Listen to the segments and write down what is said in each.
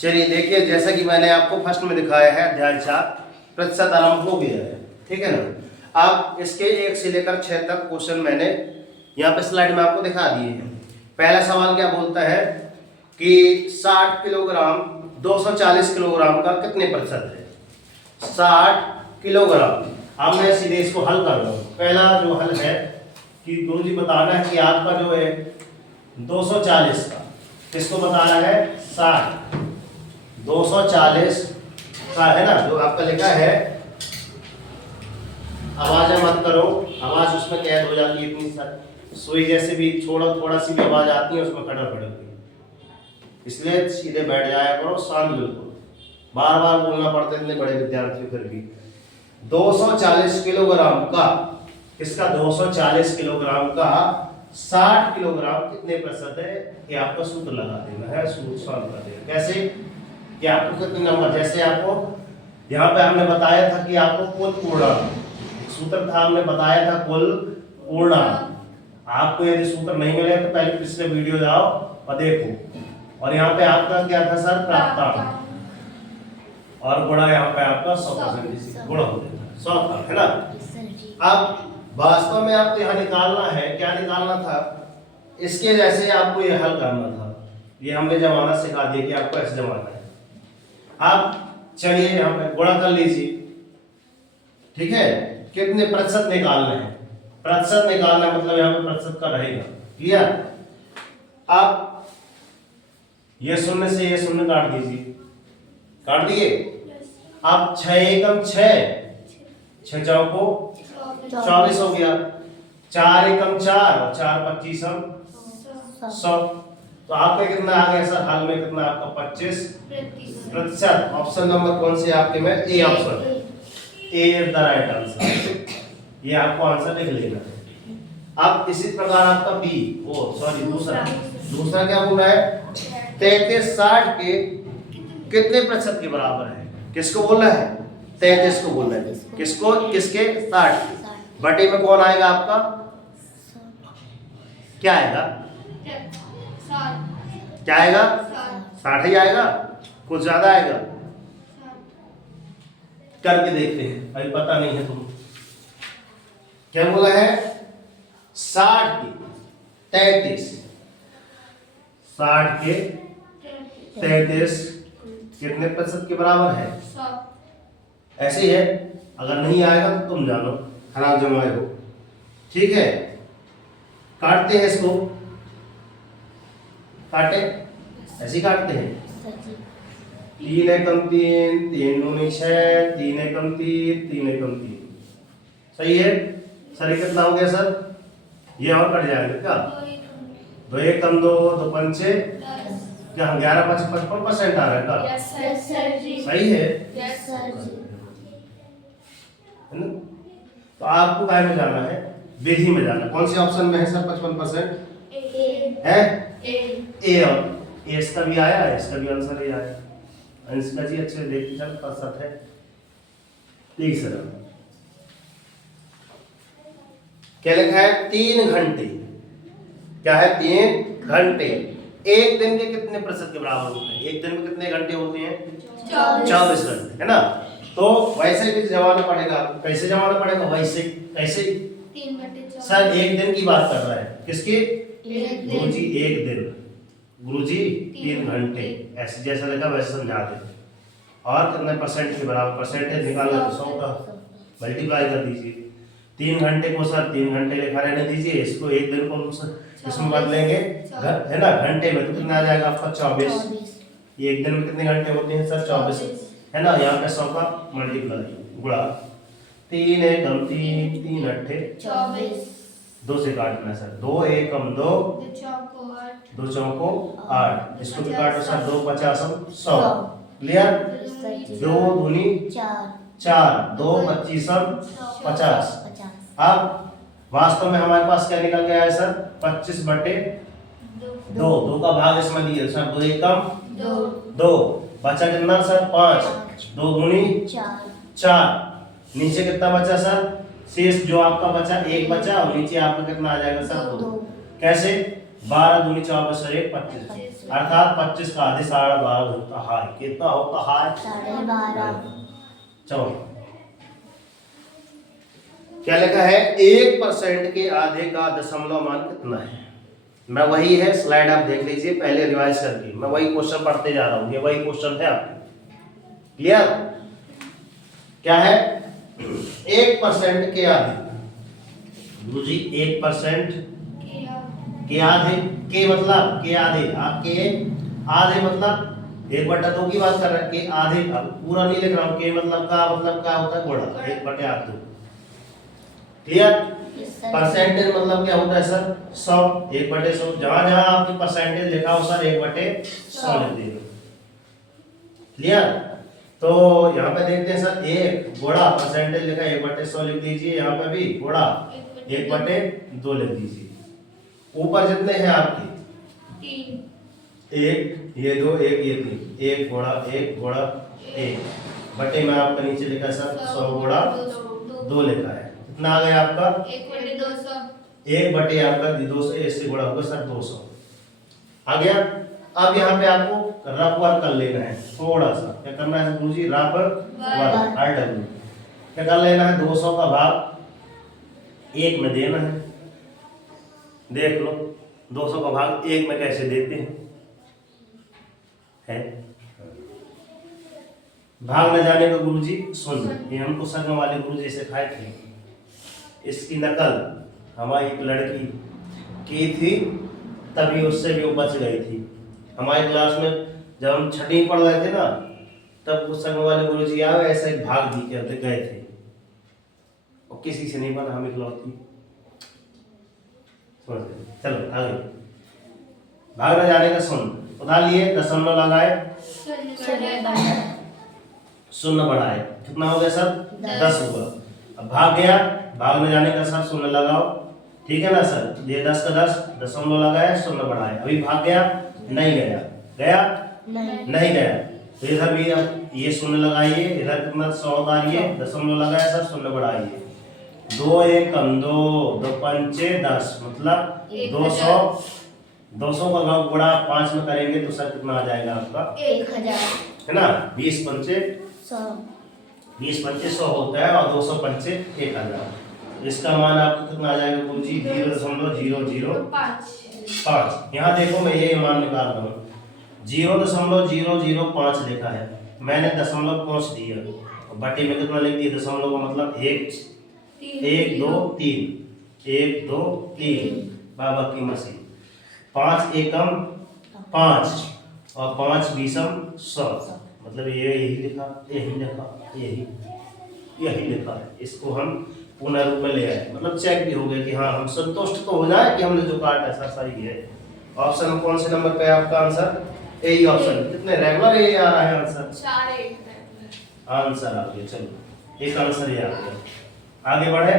चलिए देखिए, जैसा कि मैंने आपको फर्स्ट में दिखाया है अध्याय 4 प्रतिशत आरंभ हो गया है, ठीक है ना। अब इसके 1 से लेकर 6 तक क्वेश्चन मैंने यहाँ पे स्लाइड में आपको दिखा दिए हैं। पहला सवाल क्या बोलता है कि 60 किलोग्राम 240 किलोग्राम का कितने प्रतिशत है। 60 किलोग्राम। अब मैं सीधे इसको हल कर रहा हूँ। पहला जो हल है कि गुरुजी बताना है कि आपका जो है 240 का, किसको बताना है 60, 240 का है ना, जो आपका लिखा है। आवाजें मत करो, आवाज उसमें कैद हो जाती है इतनी सुई जैसे भी छोड़ो, थोड़ा सी भी आवाज आती है उसमें खड़ा पड़ेगी, इसलिए सीधे बैठ जाया करो, शांत बिल्कुल। बार बार बोलना पड़ता है इतने बड़े विद्यार्थी फिर भी। 240 किलोग्राम का, किसका 240 किलोग्राम का 60 किलोग्राम कितने प्रतिशत है, ये आपको सूत्र लगा देना है, सूत्र सॉल्व कर देना। कैसे कि आपको कितने नंबर, जैसे आपको यहाँ पे हमने बताया था कि आपको कुल पूर्णांक, सूत्र था हमने बताया था कुल पूर्णांक। आपको यदि सूत्र नहीं मिले तो पहले पिछले वीडियो जाओ और देखो। और यहाँ पे आपका क्या था सर, प्राप्तांक, और गुणा यहाँ पे आपका 100% गुणा हो जाएगा 100 था, है ना। अब वास्तव में आपको यहाँ निकालना है, क्या निकालना था, इसके जैसे आपको ये हल करना था। ये हमने जमाना सिखा दिया कि आपको ऐसे जमाना है। आप चलिए यहाँ पे गुणा कर लीजिए, ठीक है। कितने प्रतिशत निकालना है, प्रतिशत निकालना मतलब यहाँ पे प्रतिशत का रहेगा, क्लियर। आप ये शून्य से ये शून्य काट दीजिए, काट दिए। अब 6 एकम 6, 6 चौको 24 हो गया, 4 एकम 4 और 4 25 100। तो आपका कितना आ गया सर, हाल में कितना आपका 25%। ऑप्शन नंबर कौन से आपके में, A option, A is the right answer. ये आपको आंसर लिख लेना है। अब इसी प्रकार आपका बी, ओ सॉरी दूसरा क्या बोल रहा है, 33 60 के कितने प्रतिशत के बराबर है। किसको बोल रहा है, 33 को बोल रहा है, किसको, किसके 60 बटे में कौन आएगा आपका, क्या आएगा, क्या आएगा 60 ही आएगा, कुछ ज्यादा आएगा। करके देखते हैं, अभी पता नहीं है तुम क्या बोला है, 60 के 33, 60 के 33 कितने प्रतिशत के बराबर है, ऐसे ही है। अगर नहीं आएगा तो तुम जानो खराब जमाए हो, ठीक है। काटते हैं इसको, काटे ऐसे ही काटते हैं। 3 एकम 3, 3 दूनी 6, 3 एकम 3, 3 एकम 3, सही है सर। ये कितना हो गया सर, ये और कट जाएगा क्या, 2 एकम 2, 2 पंचे क्या, 11 5 55% आ रहा है क्या, सही है ना। तो आपको काय में जाना है, विधि में जाना। कौन से ऑप्शन में है सर 55% है, ए। और ए इसका भी आया है, इसका भी आंसर ये आया, इसका जी अच्छे देखिए चल प्रतिशत है, ठीक सर। क्या लिखा है, 3 घंटे, क्या है 3 घंटे। एक दिन के कितने प्रतिशत के बराबर होते हैं, एक दिन में कितने घंटे होते हैं, 24 घंटे, है ना। तो वैसे भी जमाना पड़ेगा, कैसे जमाना पड़ेगा, वैसे कैसे 3 घंटे सर, एक दिन की बात कर रहा है, किसकी, गुरुजी एक दिन, गुरुजी 3 घंटे, ऐसे जैसा लगा वैसे समझा दे। और कितने परसेंट के बराबर, परसेंटेज निकालना तो 100 का मल्टीप्लाई कर दीजिए। 3 घंटे को सर 3 घंटे लिखा रहने दीजिए, इसको एक दिन को इसमें बदलेंगे है ना, घंटे में, तो कितना आ जाएगा आपका 24। ये एक दिन में कितने घंटे होते हैं सर, 24, है ना। यहाँ पे 100 का मल्टीप्लाई गुणा 3 एकम 3, 3 अट्ठे 24, 2 से काटना सर, 2 एकम 2, 2 चौको 8, इसको भी काटो सर, 2 50 100, क्लियर। 2 दूनी 4, 2 25 50। अब वास्तव में हमारे पास क्या निकल गया है सर, 25 बटे 2, 2 का भाग इसमें दिया सर, 2 एकम 2, बचा कितना सर 5, 2 दूनी 4, नीचे कितना बचा सर, शेष जो आपका बचा 1 बचा, और नीचे आपका कितना आ जाएगा सर 2। कैसे, 12 दूनी 24 और 1 25, अर्थात 25 का आधे 12.5 होता है। कितना होता है? 12.5। चलो क्या लिखा है? 1% के आधे का दशमलव मान कितना है? मैं वही है, स्लाइड आप देख लीजिए पहले रिवाइज करके, मैं वही क्वेश्चन पढ़ते जा रहा हूँ, ये वही क्वेश्चन है आपके। क्लियर? क्या है? 1% के आधे, गुरु जी 1% के आधे, के मतलब के आधे, के आधे मतलब 1/2 की बात कर रहे हैं, के आधे का पूरा नहीं लिख रहा हूँ, के मतलब का मतलब क्या होता है? गुणा, 1/2। क्लियर? परसेंटेज मतलब क्या होता है सर? 100, 1/100, जहां जहां आपकी परसेंटेज लिखा हो सर 1/100 लिख दीजिए। क्लियर? तो यहाँ पे देखते हैं सर, 1 गुणा परसेंटेज लिखा है 1/100 लिख दीजिए, यहाँ पे भी गुणा 1/2 लिख दीजिए। ऊपर जितने हैं आपके 1, ये 2, 1, ये 3, 1 गुणा 1 बटे में आपका नीचे लिखा है सर 100 गुणा 2 लिखा है। कितना आ गया आपका? 1/200 आपका 200, इससे गुणा होगा सर 200 आ गया। अब यहाँ पे आपको रफ वर्क कर लेना है, थोड़ा सा क्या करना है गुरुजी? रफ वर्क, RW क्या कर लेना है? 200 का भाग 1 में देना है। देख लो 200 का भाग 1 में कैसे देते हैं, है? भाग न जाने का गुरुजी सुन, ये हमको संग वाले गुरुजी सिखाए थे। इसकी नकल हमारी एक लड़की की थी, तभी उससे भी वो बच गई थी। हमारी क्लास में जब हम छठी पढ़ रहे थे ना, तब उस संग वाले गुरुजी आए, ऐसे एक भाग दी करते गए थे, और किसी से नहीं बना, हमें इकलौती। चलो आगे, भाग न जाने का सुन, उधार लिए दशमलव लगाए, शून्य बढ़ाए, कितना हो गया सर? 10 हुआ। अब भाग गया, भाग न जाने का सर शून्य लगाओ, ठीक है ना सर? ये 10 का 10 दशमलव लगाया, शून्य बढ़ाया, अभी भाग गया नहीं गया, गया नहीं गया, तो इधर भी अब ये शून्य लगाइए, इधर कितना 100 उतारिए, दशमलव लगाया सर, शून्य बढ़ाइए, 2 1 कम 2, 2 5 10 मतलब 200, 200 का गुणा 5 में करेंगे तो सर कितना आ जाएगा आपका? 1000 है ना? 20 पंचे 100 होता है, और 200 पंचे 1000। इसका मान आपको कितना आ जाएगा गुरुजी? 0.005। यहाँ देखो मैं ये मान निकाल रहा हूँ, 0.005 लिखा है, मैंने दशमलव 5 दिया, बटे में कितना लिख दिया? दशमलव का मतलब 1 2 3, 1 2 3, बाबा की मशीन, 5 एकम 5 और 5 बीसम 100, मतलब ये यही लिखा, यही लिखा, यही लिखा है। इसको हम पुनः रूप में ले आए, मतलब चेक भी हो गया कि हाँ हम संतुष्ट तो हो जाए कि हमने जो काटा सर सही है। ऑप्शन कौन से नंबर पे है आपका आंसर? यही ऑप्शन। कितने रेगुलर ये आ रहा है आंसर? 4 आंसर आ गया। चलो एक आंसर ये आ गया, आगे बढ़े।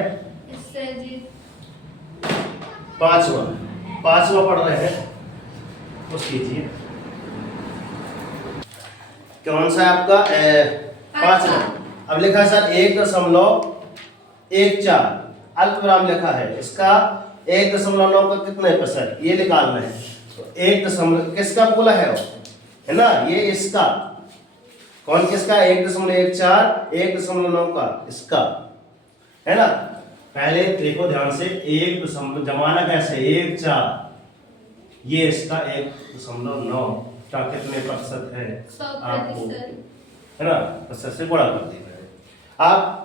पांचवा पढ़ रहे हैं, कुछ कीजिए। कौन सा है आपका? पांचवा। अब लिखा है सर 1.14 अल्पविराम लिखा है, इसका 1.9 का कितने % ये निकालना है। तो 1 किसका बोला है ना? ये इसका, कौन किसका? 1.14 1.9 का इसका, है ना? पहले देखो ध्यान से, 1 जमाना कैसे 1.4, ये इसका 1.9 का कितने % है आपको, है ना? % से गुणा कर देना है। आप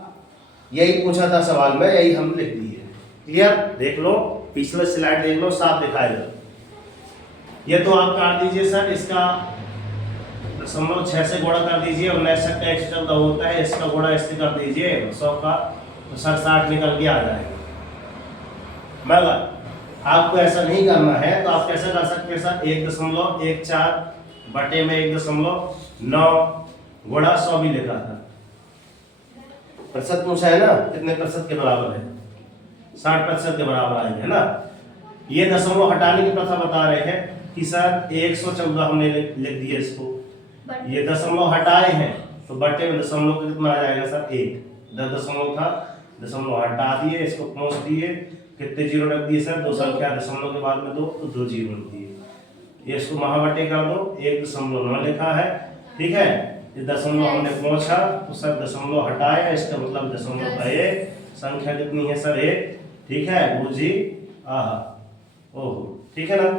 यही पूछा था सवाल में, यही हम लिख दिए। क्लियर? देख लो पिछले स्लाइड देख लो, साफ दिखाएगा। ये तो आप काट दीजिए सर, इसका 0.6 से गुणा कर दीजिए, और 9 का एक्स्ट्रा होता है, इसका गुणा इससे कर दीजिए 100 का, तो सर 60 निकल के आ जाएगा। मगर आपको ऐसा नहीं करना है तो आप कैसे कर सकते हैं सर? 1.14 बटे में 1.9 गुणा 100 भी लिखा था, प्रतिशत पूछा है ना, कितने % के बराबर है? 60% के बराबर आएंगे, है ना? ये दशमलव हटाने की प्रथा बता रहे हैं कि सर 114 हमने लिख दिया इसको, ये दशमलव हटाए हैं तो बटे में दशमलव कितना आ जाएगा सर? 1 10 दशमलव था, दशमलव हटा दिए, इसको पहुंच दिए कितने जीरो रख दिए सर? दो संख्या दशमलव के बाद में दो, तो दो जीरो रख दिए। ये इसको महाबटे कर दो, 1.9 लिखा है, ठीक है। ये दशमलव हमने पहुंचा तो सर दशमलव हटाया, इसका मतलब दशमलव का एक, संख्या कितनी है सर? एक, ठीक है गुरुजी। आहा, ओहो, ठीक है ना?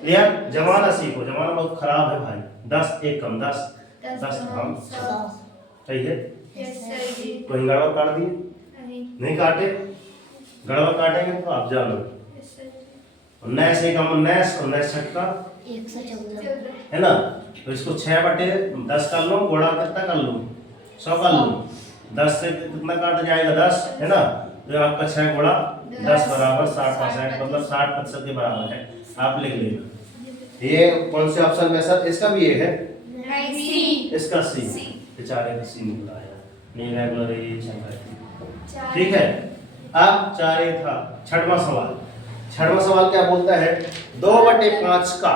क्लियर? जमाना सीखो, जमाना बहुत खराब है भाई। 10 एक कम 10, 10 हम सही है। कोई गड़बड़ काट दिए? नहीं काटे, गड़बड़ काटेंगे तो आप जानो। 19 एक कम 19 और 19 छक्का 114 है ना? तो इसको 6/10 कर लो, गुणा कितना कर लो? 100 कर लो। 10 से कितना काटा जाएगा? 10 है ना? तो आपका 6 गुणा 10 बराबर 60%, मतलब 60% के बराबर है। आप लिख लेना। ये कौन से ऑप्शन में सर? इसका भी एक है, इसका सी, बेचारे का सी निकला है, नहीं रेगुलर ये चल। ठीक है, अब 4 ये था। छठवां सवाल, छठवां सवाल क्या बोलता है? 2/5 का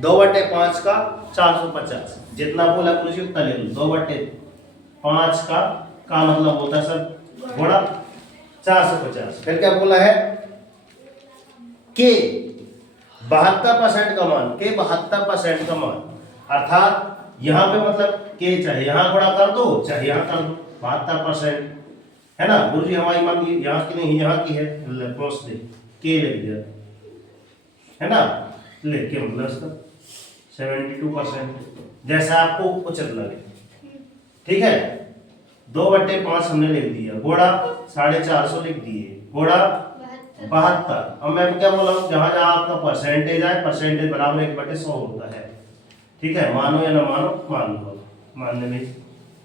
2/5 का 450, जितना बोला कुछ उतना ले लो। 2/5 का मतलब होता है सर गुणा 450। फिर क्या बोला है? के 72% का मान, के 72% का मान, अर्थात यहाँ पे मतलब के चाहे यहाँ गुणा कर दो चाहे यहाँ कर दो, 72% है ना? गुरुजी हमारी मान ली यहाँ की नहीं, यहाँ की है, क्रॉस दे के लिख दिया है ना? लिख के मतलब इसका 72%, जैसा आपको उचित लगे, ठीक है। 2/5 हमने लिख दिया, गुणा 450 लिख दिए, गुणा 72। अब मैं क्या बोला हूँ? जहां जहां आपका परसेंटेज आए, परसेंटेज बराबर 1/100 होता है, ठीक है। मानो या ना मानो, मान लो, मानने में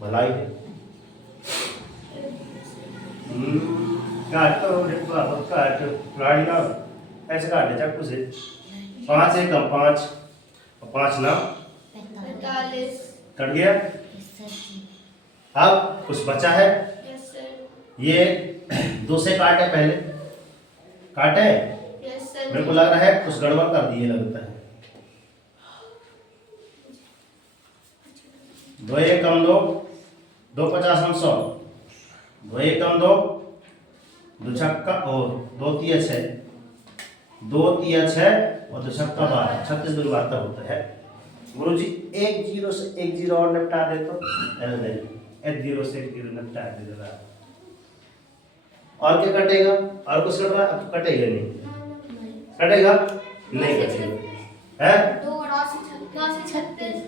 भलाई है। काटो रे बाबा काटो, गाड़ी ना ऐसे काटे चाकू से। 5 एक कम 5 और 5 ना 45 कट गया। अब कुछ बचा है, ये 2 से काटे, पहले काटे, मेरे को लग रहा है कुछ गड़बड़ कर दिए लगता है। 2 एक कम 2, 2 50 हम 100, 2 एक कम 2, 2 छक्का और 2 तिया 6, 2 तिया 6 और 2 छक्का 12, 36 दूर बात होता है। गुरुजी एक जीरो से एक जीरो और निपटा दे तो नहीं, एक जीरो से एक जीरो निपटा दे जरा। और क्या कटेगा? और कुछ कट रहा? अब कटेगा नहीं, कटेगा नहीं, कटेगा है।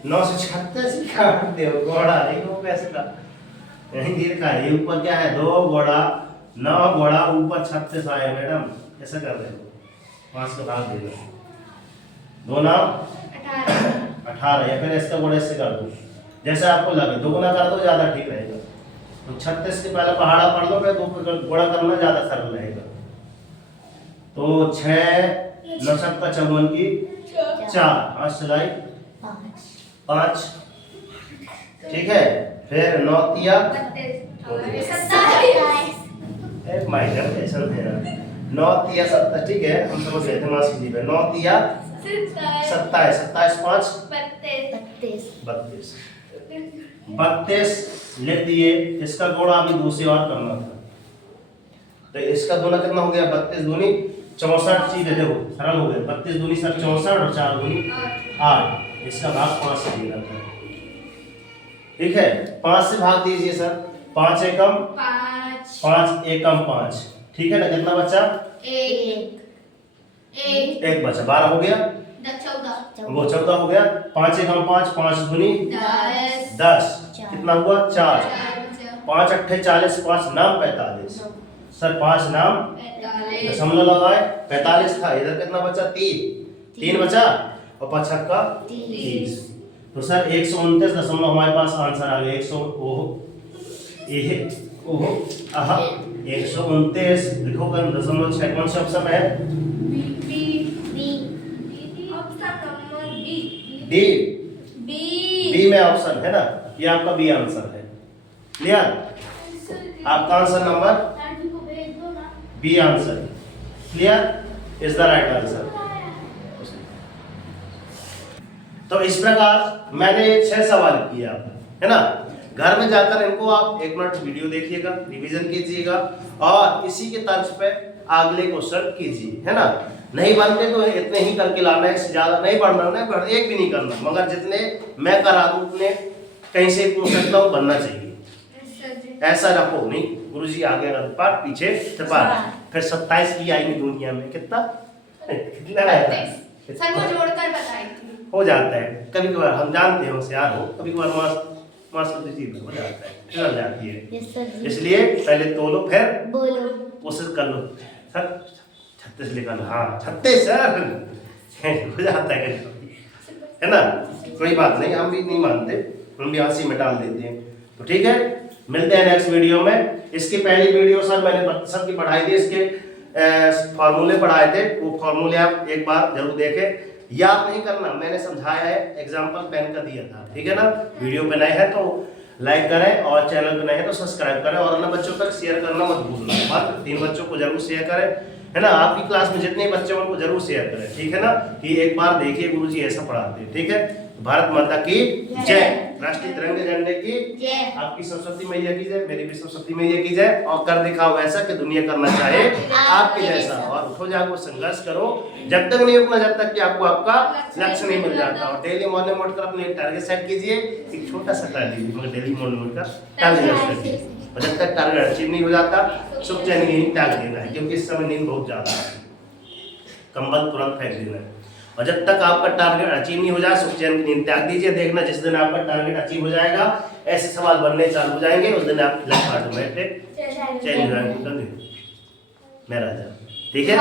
9 से 36 काट दे, घोड़ा नहीं वो पैसा नहीं गिर का। ये ऊपर क्या है? 2 घोड़ा 9 घोड़ा ऊपर 36 आया मैडम, कैसे कर रहे हो? 5 का भाग देगा, 2 9 18, या फिर इसका गुणा इससे कर दो, जैसे आपको लगे। 2 गुना कर दो, ज्यादा ठीक रहेगा। तो 36 के पहले पहाड़ा पढ़ लो, फिर 2 गुणा करना ज्यादा सरल रहेगा। तो 6 9 छक्का 54 की 4, 5 चलाई 5, ठीक है। फिर 9 तिया एक माइनर लेसन है ना, 9 तिया 27, ठीक है, हम समझ गए थे मासी जी में। 9 तिया 27, 27 5 32 लिख दिए। इसका गुणा अभी 2 से और करना था, तो इसका गुणा कितना हो गया? 32 दूनी 64, चीजें देखो सरल हो गए। 32 दूनी सर 64 और 4 दूनी 8, इसका भाग 5 से दिया था, ठीक है। 5 से भाग दीजिए सर, 5 एकम 5 एकम 5, ठीक है ना? कितना बचा? 1 बचा, 12 हो गया, वो 14 हो गया। 5 एकम 5, 5 दूनी 10, कितना हुआ? 4, 5 अट्ठे 40, 5 नाम 45 सर, 5 नाम दशमलव लगाए 45 था, इधर कितना बचा? 3 बचा और 5 छक्का 30। तो सर 129 हमारे पास आंसर आ गया। 129 लिखो कर दशमलव 6 कौन सा ऑप्शन है? बी में ऑप्शन है ना, ये आपका बी आंसर है। क्लियर? आपका answer number B answer, clear, is the right answer. तो इस प्रकार मैंने 6 सवाल किए आपने, है ना? घर में जाकर इनको आप 1 मिनट वीडियो देखिएगा, रिवीजन कीजिएगा और इसी के तर्ज पे अगले क्वेश्चन कीजिए, है ना। नहीं बनते तो इतने ही करके लाना है, इससे ज्यादा नहीं बढ़ना है, एक भी नहीं करना, मगर जितने मैं करा दूं उतने कहीं से पूछ सकता हूँ बनना चाहिए। ऐसा रखो नहीं गुरुजी आगे पाठ पीछे पाठ, फिर 27 की आएंगे दुनिया में, कितना सर वो जोड़कर बताई थी। हो जाता है कभी कभार, हम जानते हैं होशियार हो, कभी कभार मास्टर हो जाता है, चल जाती है। इसलिए पहले तोलो फिर बोलो, कोशिश कर लो। सर 36 लिखा लो, हाँ 36 सर हो जाता है कभी, है ना। कोई बात नहीं, हम भी नहीं मानते, हम भी हंसी में डाल देते हैं। तो ठीक है, मिलते हैं नेक्स्ट वीडियो में। इसकी पहली वीडियो सर मैंने सबकी पढ़ाई थी, इसके फॉर्मूले पढ़ाए थे, वो फॉर्मूले आप एक बार जरूर देखें। याद नहीं करना, मैंने समझाया है, एग्जाम्पल पेन का दिया था, ठीक है ना। वीडियो पे नए हैं तो लाइक करें और चैनल पे नए हैं तो सब्सक्राइब करें और अन्य बच्चों तक शेयर करना मत भूलना। मात्र 3 बच्चों को जरूर शेयर करें, है ना। आपकी क्लास में जितने बच्चे हैं उनको जरूर शेयर करें, ठीक है ना। कि एक बार देखिए गुरुजी ऐसा पढ़ाते हैं, ठीक है। भारत माता की जय, राष्ट्रीय तिरंगे झंडे की जय, आपकी सरस्वती मैया की जय, मेरी भी सरस्वती मैया की जय। और कर दिखाओ ऐसा कि दुनिया करना चाहे आपके जैसा, और उठो जागो, संघर्ष करो, जब तक नहीं उठना जब तक कि आपको आपका लक्ष्य नहीं मिल जाता। और डेली मॉर्निंग उठकर अपने टारगेट सेट कीजिए, एक छोटा सा कर लीजिए, मगर डेली मॉर्निंग उठकर टारगेट सेट कीजिए। और जब तक टारगेट अचीव नहीं हो जाता, सुख चैन की नींद त्याग देना है, क्योंकि इस समय नींद बहुत ज्यादा है, कंबल तुरंत फेंक देना है। और जब तक आपका टारगेट अचीव नहीं हो जाए, सुख चैन की नींद त्याग दीजिए। देखना जिस दिन आपका टारगेट अचीव हो जाएगा, ऐसे सवाल बनने चालू हो जाएंगे, उस दिन आप लाइफ ऑटोमेटिक चेंज हो जाएंगे। मैं राजा, ठीक है।